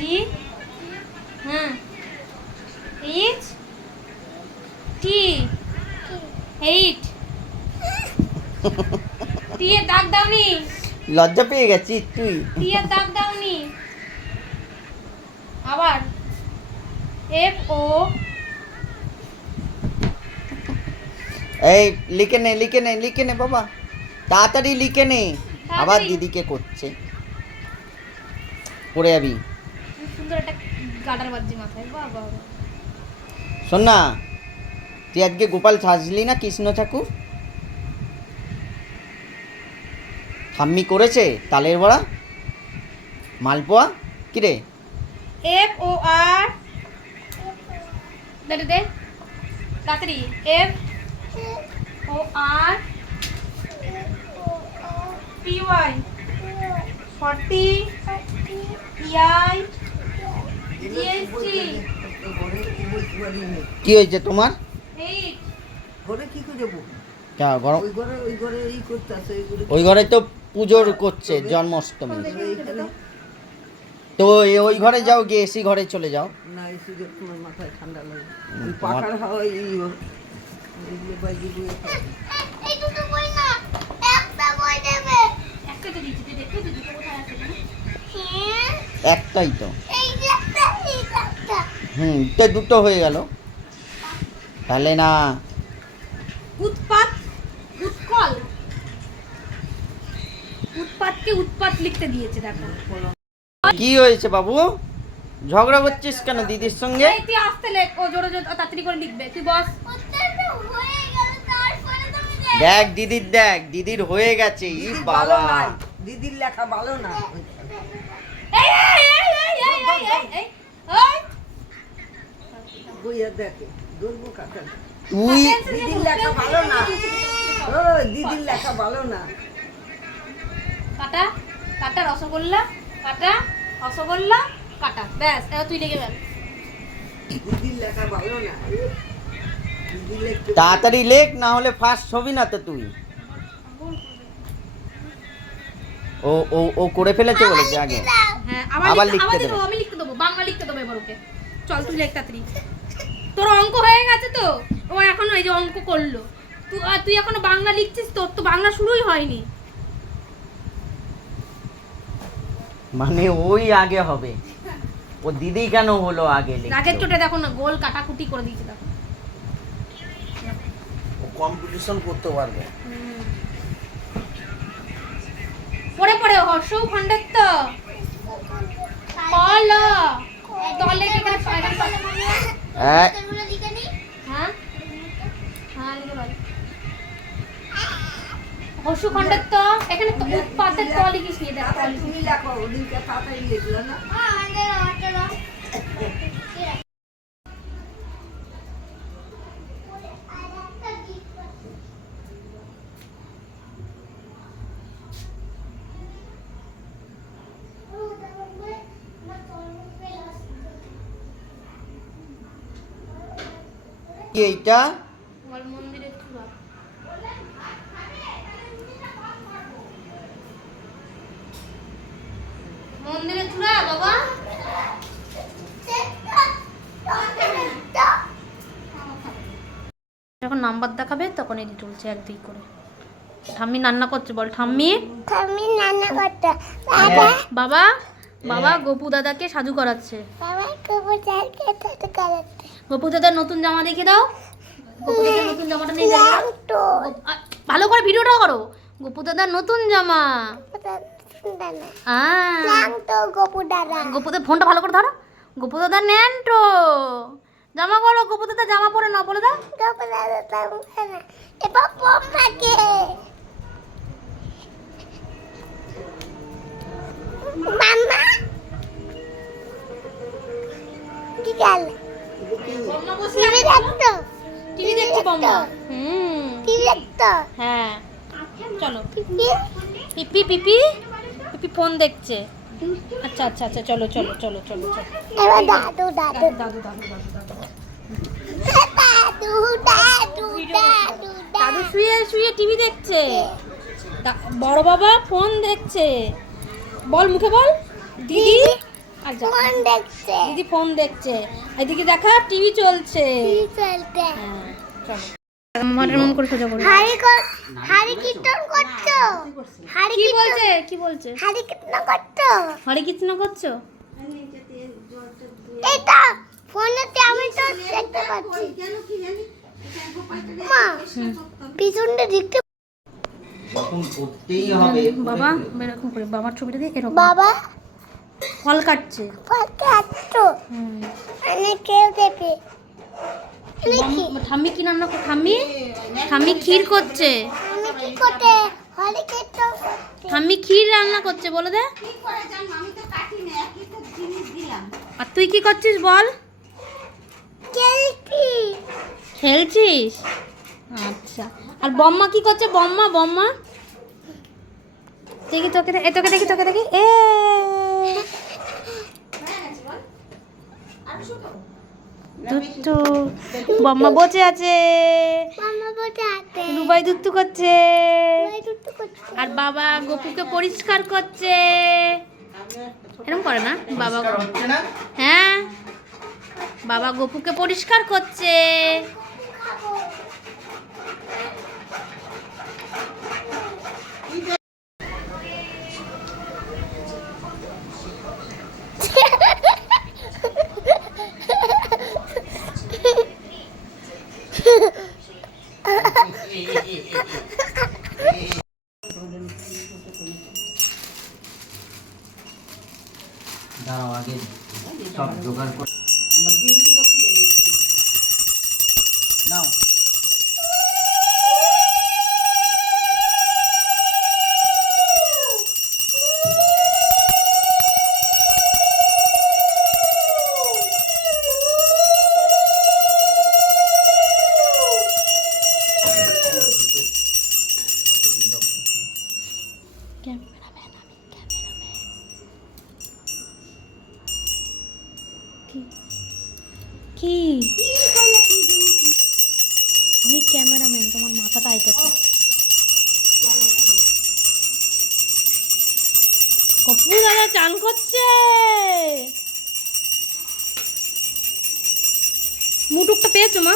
জি হ্যাঁ H T 8 টি এর দাগ দাওনি লজ্জা পেয়ে গেছি তুই টি এর দাগ দাওনি আবার এফ ও এই লিখে নে বাবা, তাড়াতাড়ি লিখে নে। আবার দিদিকে করছে, পড়ে যাবি। সুন্দর একটা গাডার বাজছে মাথায়, বাহ বাহ বাহ। শোন না, তুই আজকে গোপাল সাজলি না কৃষ্ণ ঠাকুর? ঠাম্মি করেছে তালের বড়া, মালপোয়া, কিরে? এফ ও আর দে দে তাড়াতাড়ি এফ ও আর পি ওয়াই 40 পিআই জিএসটি কি হয়েছে তোমার? 8 ঘরে কি করে যাবো? গরম, ওই ঘরে এই করতে আছে, ওই ঘরে তো পুজোর করছে জন্মাষ্টমী, এইখানে তো ওই ঘরে যাও, গিয়ে এসি ঘরে চলে যাও। না, এই সুযোগ তোমার মাথায় ঠান্ডা লাগে। ওই পাখার হাওয়া এইগুলো বাইরে বয়ে থাকে। এই দুটো বই না, একটা বই দেবে। একটা তো দিচ্ছি, দেখো তো দুটো কোথায় আছে না? হ্যাঁ, একটাই তো। এই যে একটা, এই একটা। তো দুটো হয়ে গেল তাহলে না। উৎপাত উৎকল উৎপাতকে উৎপাত লিখতে দিয়েছে দেখো। কি হয়েছে বাবু, ঝগড়া করছিস কেন দিদির সঙ্গে? এই তুই আসতে লেখ, ও জোরে জোরে তাড়াতাড়ি করে লিখবে, তুই বস। উত্তরটা হয়ে গেল, তারপরে তুমি দেখ দিদির হয়ে গেছে। ই দিদির বাবা, ভালো নাই, দিদির লেখা ভালো না। এই এই এই এই এই এই এই এই ওই বইয়া দেখে ধরবো কাকা। তুই দিদির লেখা ভালো না, ও দিদির লেখা ভালো না। কাটা কাটা রসগোল্লা, কাটা রসগোল্লা, কাটা, ব্যাস এবার তুই লিখে ফেল। দিদির লেখা ভালো না, দিদির লেখা তাড়াতাড়ি লেখ, না হলে ফার্স্ট হবি না তো তুই। ও ও ও করে ফেলেছে বলেছে আগে। হ্যাঁ আবার আবার লিখতে দেবো, দেবে। আমি লিখতে দেবো, বাংলা লিখতে দেবো এবার ওকে। চল তুই লেখ তাড়াতাড়ি, তোর অঙ্ক হয়ে গেছে তো, ও এখন এই যে অঙ্ক করলো, তুই এখনো বাংলা লিখছিস, তোর তো বাংলা শুরুই হয়নি। মানে ওই আগে হবে, ও দিদি কেন হলো আগে লিখলো? রাগের চোটে দেখো না গোল কাটাকুটি করে দিয়েছে দেখো। ও কম্পিটিশন করতে পারবে। পরে পরে হর্ষ খণ্ডের তো কল তলে এখানে পায়খানা উত্তরগুলো লিখে নি। হ্যাঁ হ্যাঁ লিখে বল। হর্ষ খণ্ডের তো এখানে তো উৎপাতের তো লিখিস নি, দেখ তাড়াতাড়ি তুমি লেখো, ওদিনকে তাড়াতাড়ি লিখলো না। আমাদের অটো দাও। কি এইটা? বল মন্দিরের চূড়া। মন্দিরের চূড়া বাবা। যখন নাম্বার দেখাবে তখন এটি তুলছে 1 2 করে। ঠাম্মি রান্না করছে, বল ঠাম্মি। আমি রান্না করতে বাবা, বাবা বাবা গোপু দাদাকে সাজু করাচ্ছে। বাবা কবুতর খেতে করাতে। গোপু দাদার নতুন জামা দেখে দাও, গোপু দাদার নতুন জামাটা নিয়ে যাও। তো ভালো করে ভিডিওটা করো, গোপু দাদার নতুন জামা। তো গপু দাদা, গোপু দাদা ফোনটা ভালো করে ধরো, গোপু দাদা নেন তো জামা করো, গোপু দাদা জামা পরে না বলে দাও। গপু দাদা তার না এবার পম থাকে। মামা কি গেল? টিভি দেখতো, টিভি দেখছো বম্মা? টিভি দেখতো। হ্যাঁ চলো। পিপি পিপি পিপি পিপি ফোন দেখছে। আচ্ছা আচ্ছা আচ্ছা চলো চলো চলো চলো চলো। এবার দাদু দাদু দাদু দাদু দাদু দাদু দাদু দাদু দাদু দাদু শুয়ে শুয়ে টিভি দেখছে, বড় বাবা ফোন দেখছে। বল মুখে বল দিদি আর যা ফোন দেখছে দিদি ফোন দেখছে, এদিকে দেখা টিভি চলছে। কি চলতে হ্যাঁ চলো মামার মন করে সোজা করো। হারি কীর্তন করছো হারি কি কীর্তন বলছে কি বলছে? হারি কীর্তন করছো হরে কৃষ্ণ করছো? এটা ফোনেতে আমি তো দেখতে পাচ্ছি মা পিছনটা দেখতে তখন করতেই হবে। বাবা এরকম করে বাবার ছবিটা দিয়ে এরকম বাবা ফল কাটছে। ফলকে আটটো হুম। মানে কেউ দেবে ঠাম্মি কি রান্না ঠাম্মি ঠাম্মি ক্ষীর করছে। আমি কি করতে হারি কীর্তন করতে ঠাম্মি ক্ষীর রান্না করছে বলে দে। আর তুই কি করছিস বল? খেলছি খেলছিস? আচ্ছা। আর বম্মা কি করছে? বম্মা দেখি তোকে দেখি এ দুত্তু বম্মা বসে আছে, মামা বলতে আছে রুবাই দুত্তু করছে, ওই দুটো করছে আর বাবা গপুকে পরিষ্কার করছে। এরকম করে না বাবা? পরিষ্কার হচ্ছে না? হ্যাঁ বাবা গপুকে পরিষ্কার করছে। দাঁড়াও আগে সব জোগাড় করে নাও। কি আমি ক্যামেরাম্যান, তোমার মাথাটা আইতেছে। কপু দাদা চান করছে। মুটুকটা পেয়েছো মা?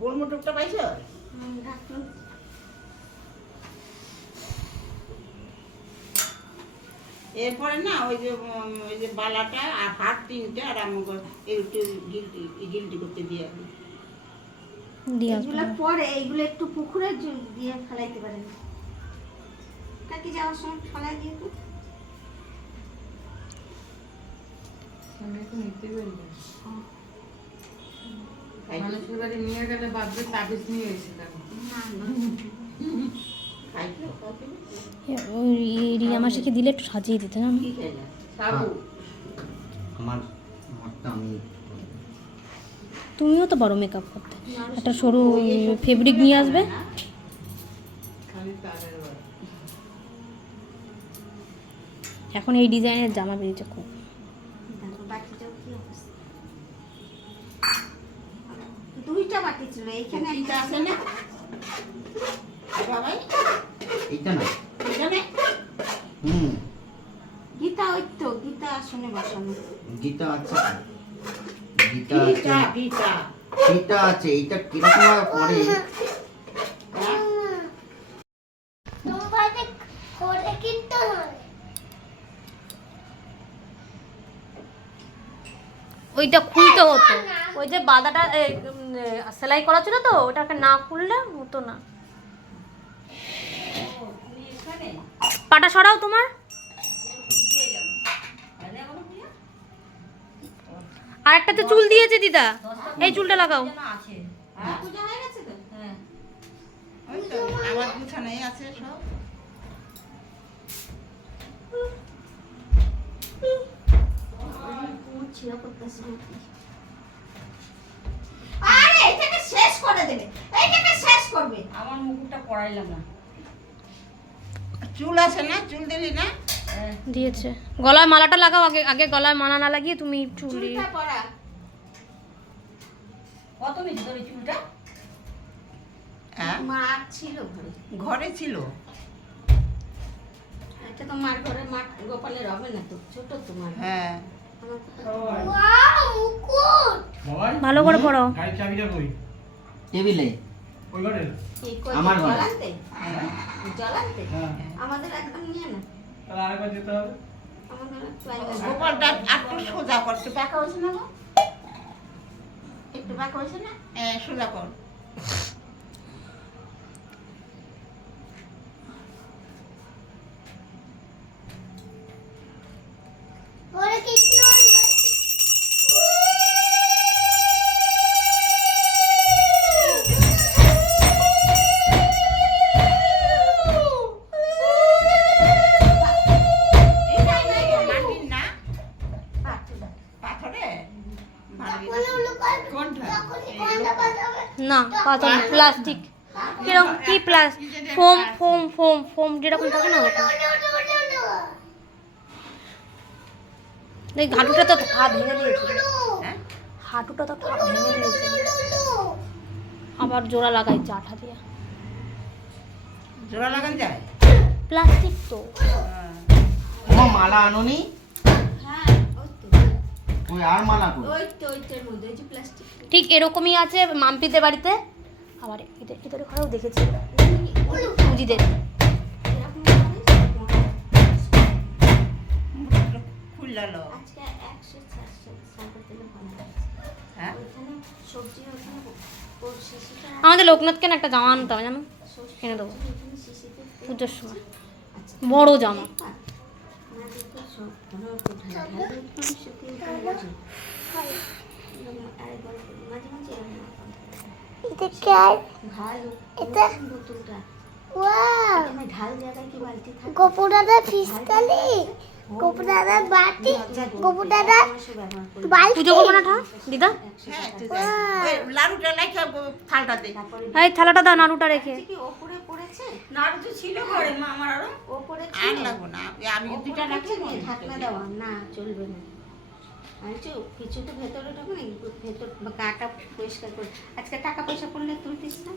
গোল মোটরটা পাইছো? এরপরে না ওই যে বালাটা আর হাত তিনটে আর আমাকে একটু গিলটি করতে দিয়ে আসবে। দিয়ে এগুলো আসবো। পরে এইগুলো একটু পুকুরে দিয়ে ফেলাইতে পারেন, কাকি যাওয়ার সময় ফেলাই দিয়ে তো। মানুষের বাড়ি নিয়ে গেলে ভাববে তাবিজ নিয়ে এসেছিলাম। রিয়া মাসিকে দিলে একটু সাজিয়ে দিতে না? আমার আমারটা আমি তুমিও তো পারো মেকআপ করতে। একটা সরু ফেব্রিক নিয়ে আসবে। এখন এই ডিজাইনের জামা বেরিয়েছে খুব। দেখো বাটিটাও কি অবস্থা, দুইটা বাটি ছিল, এইখানে একটা আছে না বাবাই এইটা না। এখানে গীতা, ওই তো গীতা আসনে বসানো। গীতা আছে, গীতা আছে, গীতা গীতা আছে। এইটা কিরকম ভাবে পড়ে? তোমার করে কীর্তন হবে ওইটা খুলতে হতো, ওই যে বাদাটা সেলাই করা ছিল তো, ওটাকে না খুললে হতো না। পাটা সরাও তোমার। আর একটাতে চুল দিয়েছে দিদা, এই চুলটা লাগাও। পূজা হয়ে গেছে তো? ওই তো আমার গুছানোই আছে সব। ছিঁড়া করতেছে আরে এটাকে শেষ করে দেবে, এইটাকে শেষ করবে। আমার মুকুটটা পড়াইলাম না। চুল আছে না? চুল দিলি না? দিয়েছে। গলায় মালাটা লাগাও আগে, আগে গলায় মালা না লাগিয়ে তুমি চুল দিয়ে। চুলটা পড়া কত নিচে তোর চুলটা? হ্যাঁ মা ছিল ঘরে। ঘরে ছিল। এটা তো মার ঘরে মাঠ গোপালের হবে না তো, ছোট তো মার। হ্যাঁ ওয়াও মুকুট ভালো করে পড়ো। গাড়ির চাবিটা কই? টেবিলে ওই ঘরে? এই কই আমার ঘরে। জলান্তে? জলান্তে? হ্যাঁ। আমাদের একদম নিয়ে না। তাহলে আরেকবার যেতে হবে। আমাদের একটু আগে যাও। গোপালটা একটু সোজা করতে বাঁকা হয়েছে না গো? একটু বাঁকা হয়েছে না? সোজা কর। হরে কৃষ্ণ এটা মাটির না, পাথর। পাথরে ভালো কোনটা কোনটা বাজাবে না পাথর প্লাস্টিক। কিরকম কি ফোম ফোম ফোম ফোম যেরকম থাকে না ওরকম। এই হাঁটুটা তো পা ভেঙে দিয়েছে, হ্যাঁ? হাঁটুটা তো পা ভেঙে দিয়েছে, আবার জোড়া লাগাইছে আঠা দিয়ে। জোড়া লাগান যায়? প্লাস্টিক তো। ও মালা আনোনি? হ্যাঁ, ওই তো। ওই আর মালা কই? ওইটার মধ্যে ওই যে প্লাস্টিক। ঠিক এরকমই আছে মাম্পিদের বাড়িতে, আবার এদের ঘরেও দেখেছি সুজিদের। এরকম করে খুললো। আজকে 160 তেলে ভালো আছে। হ্যাঁ? ওইখানে সবজি ওখানে ওর শিশিটা আমাদের লোকনাথকে না একটা জামা আনতে হবে জানো, কিনে দেবো ওইখানে শিশিতে পুজোর সময়, আচ্ছা বড় জামা। না দেখো সব ধরো একটু ঢাল ঢাল একটু শুকিয়ে গেছে। আরেকবার মাঝে মাঝে এরকম এটা কার ভালো এটা? বোতলটা ওয়াও এখানে ঢাল জায়গায় কি বালতি থাকে? গোপুদাদা ফিসকালি গোপুদাদা বাটি গোপুদাদা বালতি পুজো করবো না ঠা দিদা, হ্যাঁ, তো যাই। ওই লাড়ুটা লেখা থালটা দে। তারপরে এই থালাটা দাও নাড়ুটা রেখে। কি ওপরে পড়েছে? নাড়ু তো ছিল ঘরে মা আমার আরো। ওপরে আর লাগবো না, আমি দুটা রাখি নিয়ে ঢাকনা দেওয়া না চলবে না। আনছো কিছু তো ভেতরে ঢোকে না, ভেতর গাটা পরিষ্কার করে। আজকে টাকা পয়সা পড়লে তুলতিস না,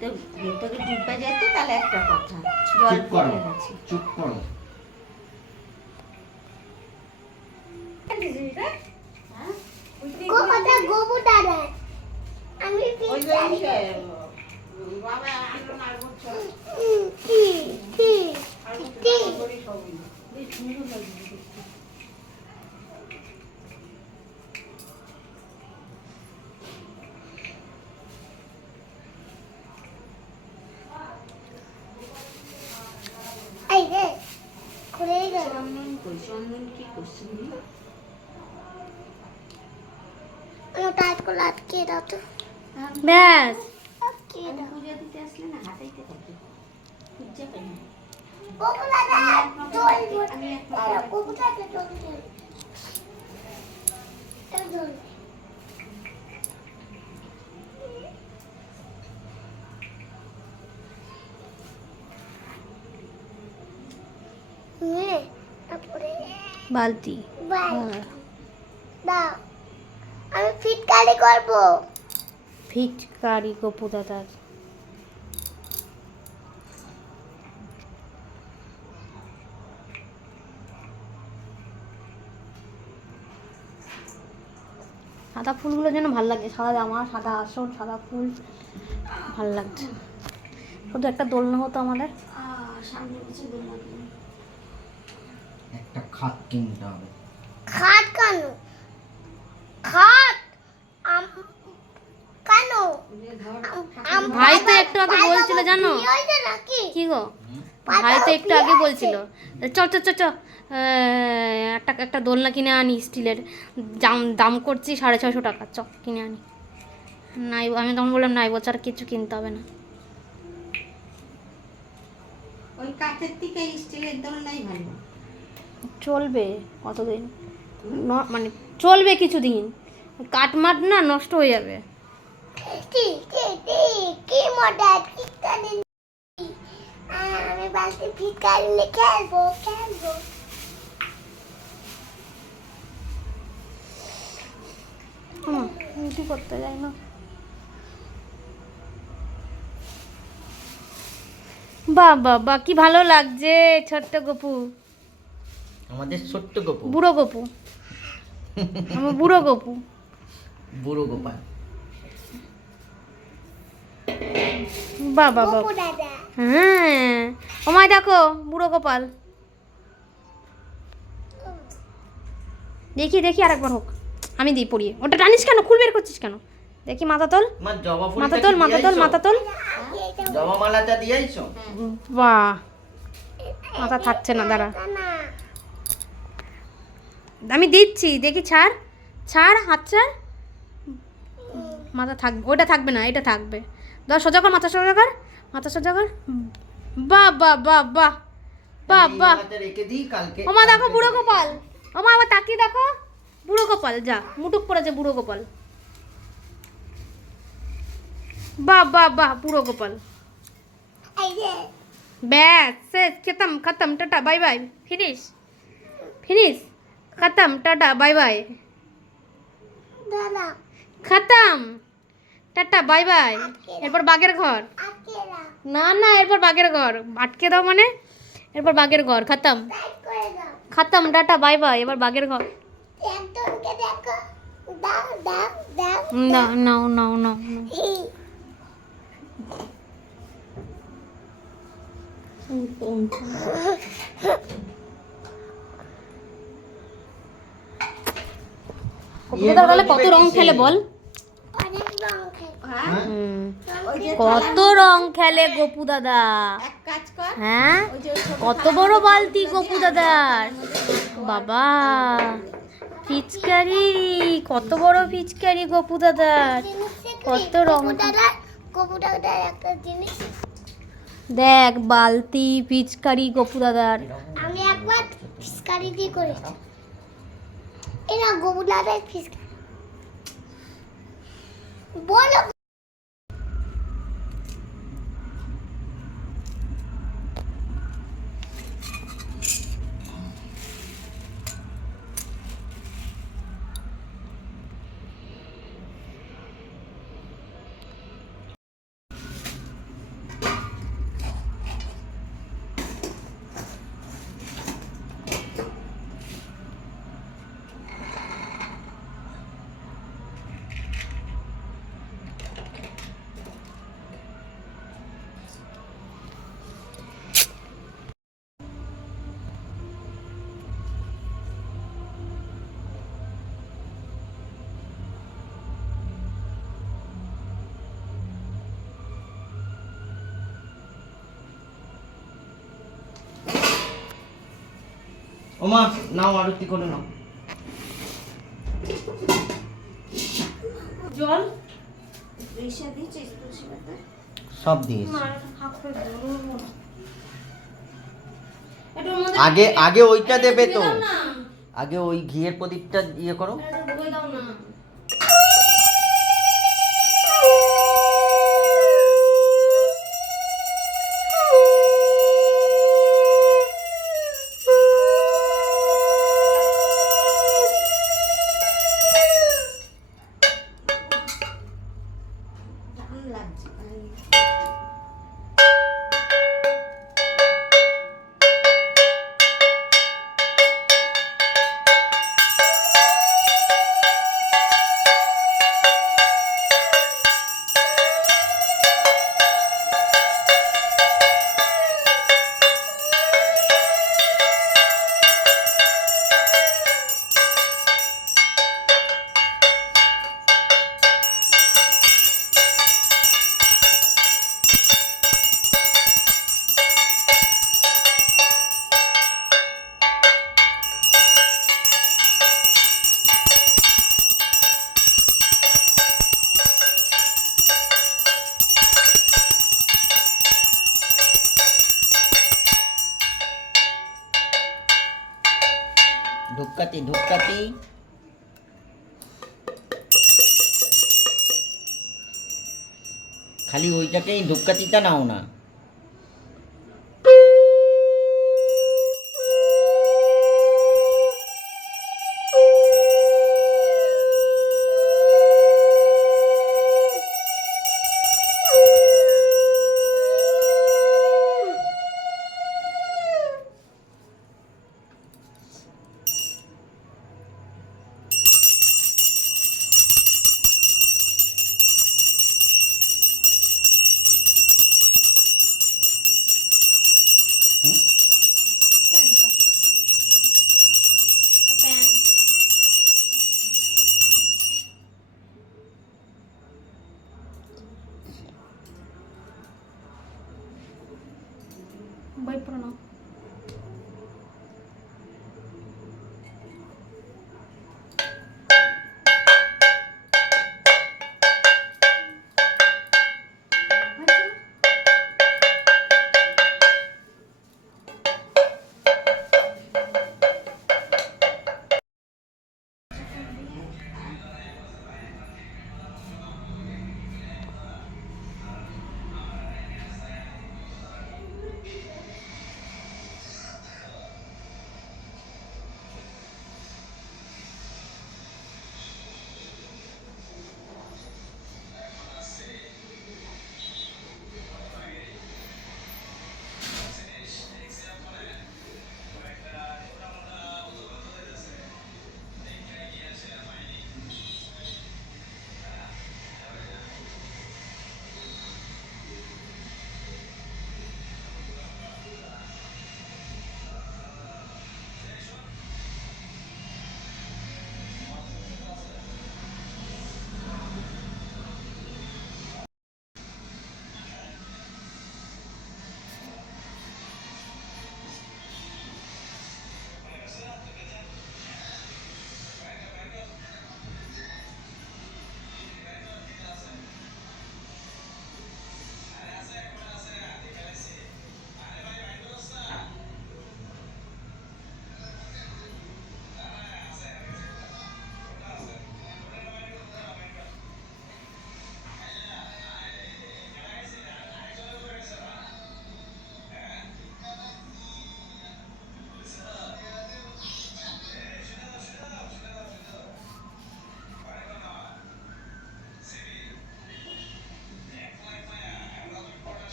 তো ভেতরে ডুববা যায় তো তাহলে একটা কথা। জল চুপ করো, পড়ে গেছে। চুপ করো। গোপুদা গোপুদাদা আমি ওই যে ফিসকালি ইসে, বাবা আনলো না আর বলছো। কি কি আর বলছো, কি করি সবই। বেশ সুন্দর লাগছে দেখতে। এই রে খুলে গেল চন্দন কই? চন্দন কি করছিস? আমি টাইট করে আটকে দাও তো ব্যাস আটকে দাও পূজা দিতে আসলে না হাতাইতে থাকে, পূজা পাই না। গোপুদাদা চল আমি এক গোপুদাদা চল চল তারপরে বালতি। বাই হ্যাঁ। দাও আমি ফিটকারি করব ফিটকারি গপু দাদার। সাদা ফুলগুলো যেন ভালো লাগে, সাদা জামা সাদা আসন সাদা ফুল ভালো লাগছে। শুধু একটা দোলনা হতো আমাদের। সামনে পিছিয়ে দোল লাগবে। একটা খাট কিনতে হবে। খাট কেন খাট কেন ভাই তো একটু আগে বলছিল জানো নাকি কি গো, ভাই তো একটু আগে বলছিল চ চ চ চ একটা দোলনা কিনে আনি স্টিলের, দাম করছি 650 টাকা, চ কিনে আনি। নাই আমি তখন বললাম নাই বছর কিছু কিনতে হবে না। ওই কাঠের থেকে স্টিলের দোলনাই ভালো। চলবে কতদিন, মানে চলবে কিছুদিন, কাঠমাট না নষ্ট হয়ে যাবে। কি মডেল ফিটকারি আমি বালতি ফিটকারি নিয়ে খেলবো রুটি করতে যাই না। বাহ বাহ বাহ, কি ভালো লাগছে ছোট্ট গপু, আমাদের ছোট্ট গপু, বুড়ো গপু, আমার বুড়ো গপু। বুড়ো গোপাল। বাহ বাহ বাহ, গপু দাদা হ্যাঁ ওমায় দেখো বুড়ো গোপাল। দেখি দেখি আরেকবার হোক, আমি দিই পড়িয়ে। ওটা টানিস কেন, খুল বের করছিস কেন? দেখি মাথা তোল, মা জবা ফুলটা মাথা কি তোল, মাথা তোল, দিয়েছো? মাথা তোল। জবা মালাটা দিয়েছো? বাহ, মাথা থাকছে না, দাঁড়া না আমি দিচ্ছি, দেখি ছাড়, ছাড় হাত ছাড়। মাথা থাকবে, ওটা থাকবে না, এটা থাকবে। ধর সোজা কর, মাথা সোজা কর, মাথা সোজা কর। বাহ বাহ বাহ বাহ বাহ এই বাহ। মালাটা রেখে দিই কালকে। ওমা দেখো বুড়ো গোপাল, ওমা আবার তাকিয়ে দেখো বুড়ো গোপাল, যা মুটুক পড়েছে বুড়ো গোপাল। বাহ বাহ বাহ, বুড়ো গোপাল। এই যে ব্যাস শেষ, খতম খতম, tata bye bye, finish finish, খতম টাটা বাই বাই, দাদা খতম টাটা বাই বাই। এরপর বাঘের ঘর, আকেলা না না এরপর বাঘের ঘর, আটকে দাও মানে, এরপর বাঘের ঘর, খতম টাইট করে দাও খতম টাটা বাই বাই, এবার বাঘের ঘর। একজনকে দেখো দাও দাও দাও না নাও নাও নাও। হি। কবুতর বলে কত রং খেলে বল, অনেক রং খেলে হ্যাঁ? ওই যে কত রং খেলে গপু দাদা। এক কাজ কর, হ্যাঁ ওই যে ওই ছোট কত বড় বালতি গপু দাদার, বাবা পিচকারি, কত বড় পিচকারি গপু দাদার, কত রং। কবু দাদার একটা জিনিস দেখ বালতি পিচকারি গপু দাদার। আমি একবার ফিসকারি দিয়ে করেছি। এরা গবু দাদার ফিসকারি বলো। ওমা নাও আরতি করে নাও। জল রিসা দিয়েছিস তুলসী পাতা? সব দিয়েছি। এটার মধ্যে আগে আগে ওইটা দেবে তো, দাও না, আগে ওই ঘিয়ের প্রদীপটা ইয়ে করো। এটা ডুবো দাও না। দারুণ লাগছে। ধূপকাঠি ধূপকাঠি। খালি ওইটাকেই ধূপকাঠিটা নাও না। বই পড়ো না।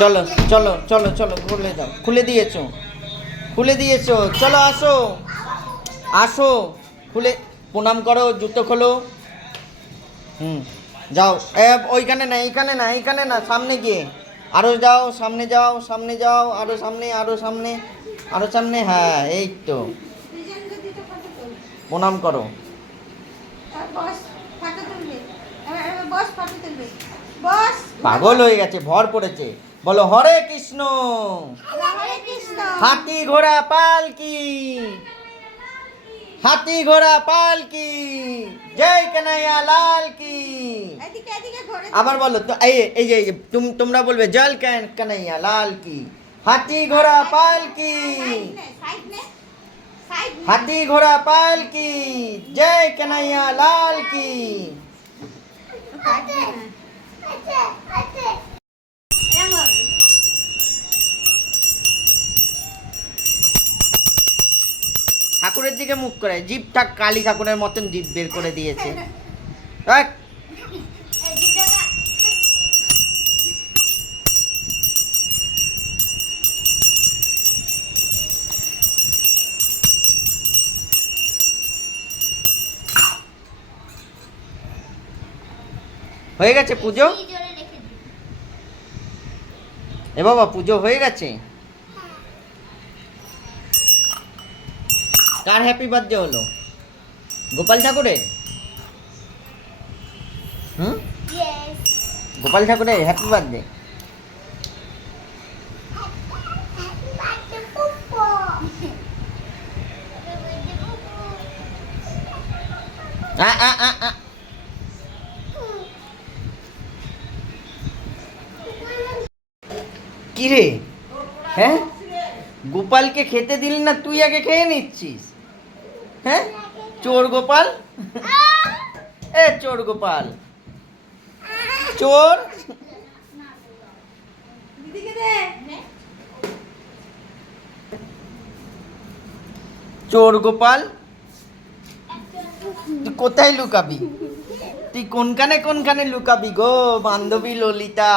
চলো চলো চলো চলো, খুলে দাও, খুলে দিয়েছো, খুলে দিয়েছো, চলো আসো, আসো, খুলে প্রণাম করো, জুতো খোলো। যাও, ওইখানে না, এইখানে না, এইখানে না, সামনে গিয়ে আরো যাও, সামনে যাও, সামনে যাও, আরো সামনে, আরো সামনে, আরো সামনে, হ্যাঁ এই তো, প্রণাম করো। বস, ফটো তুলবে। বস, ফটো তুলবে। বস। পাগল হয়ে গেছে, ভর পড়েছে। বলো হরে কৃষ্ণ, হরে কৃষ্ণ। হাতি ঘোড়া পালকি, হাতি ঘোড়া পালকি, জয় কানাইয়া লাল কি। এদিকে এদিকে ঘোরে। আবার বলো তো, এই যে তোমরা বলবে জল কানাইয়া লাল কি, হাতি ঘোড়া পালকি, সাইড নে। সাইড নে। হাতি ঘোড়া পালকি, জয় কানাইয়া লাল কি। ঠাকুরের দিকে মুখ করে, জিভটা কালী ঠাকুরের মতন জিভ বের করে দিয়েছে। দেখ, হয়ে গেছে পুজো? এ বাবা, পুজো হয়ে গেছে? কার হ্যাপি বার্থডে হলো? গোপাল ঠাকুরের? গোপাল ঠাকুরের হ্যাপি বার্থডে। কি রে, হ্যাঁ, গোপালকে খেতে দিলি না, তুই আগে খেয়ে নিচ্ছিস? হ্যাঁ, চোর গোপাল, এ চোর গোপাল, চোর। চোর গোপাল, তুই কোথায় লুকাবি? তুই কোনখানে লুকাবি গো বান্ধবী ললিতা?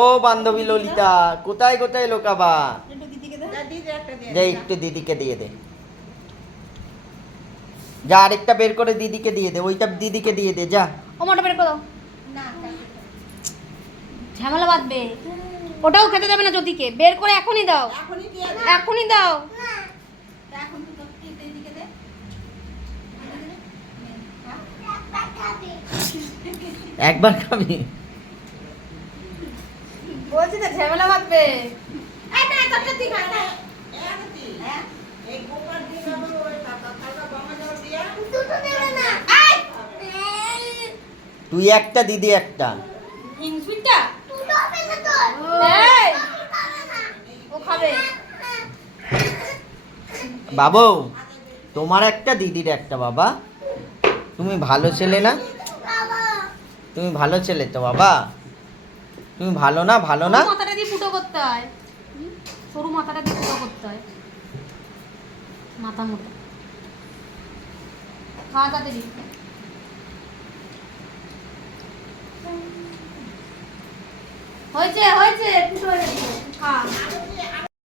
ও বান্ধবী ললিতা, কোথায় কোথায় লুকাবা? দে একটু দিদিকে দিয়ে দে, যা আরেকটা বের করে দিদিকে দিয়ে দে, ওইটা দিদিকে দিয়ে দে, যা। ওটা বের করো, না, ঝামেলা বাঁধবে। ওটাও খেতে দেবে না জ্যোতিকে, বের করে এখনই দাও, এখনই দিয়ে দে। এখনই দাও। এখন তো এদিকে দে। এদিকে দে। একবার খাবি? বলছি তো ঝামেলা বাঁধবে। এই না তোরটা তুই খা না। হ্যাঁ এই গোপাল দিয়ে যাবো ওই কাকা বামা যাবো দিয়া দুটো দেবে না তুই একটা, দিদি একটা। হিংসুইটা দুটো হবে না তোর এই দুটো হবে না ও খাবে। বাবু তোমার একটা, দিদির একটা। বাবা তুমি ভালো ছেলে না? বাবা তুমি ভালো ছেলে তো বাবা? তুমি ভালো না? ভালো না? সরু মাথাটা দিয়ে ফুটো করতে হয়। সরু মাথাটা দিয়ে ফুটো করতে হয়। মাথা মোটা। খাওয়া তাড়াতাড়ি। হয়েছে হয়েছে ফুটো হয়ে গেছে। খা।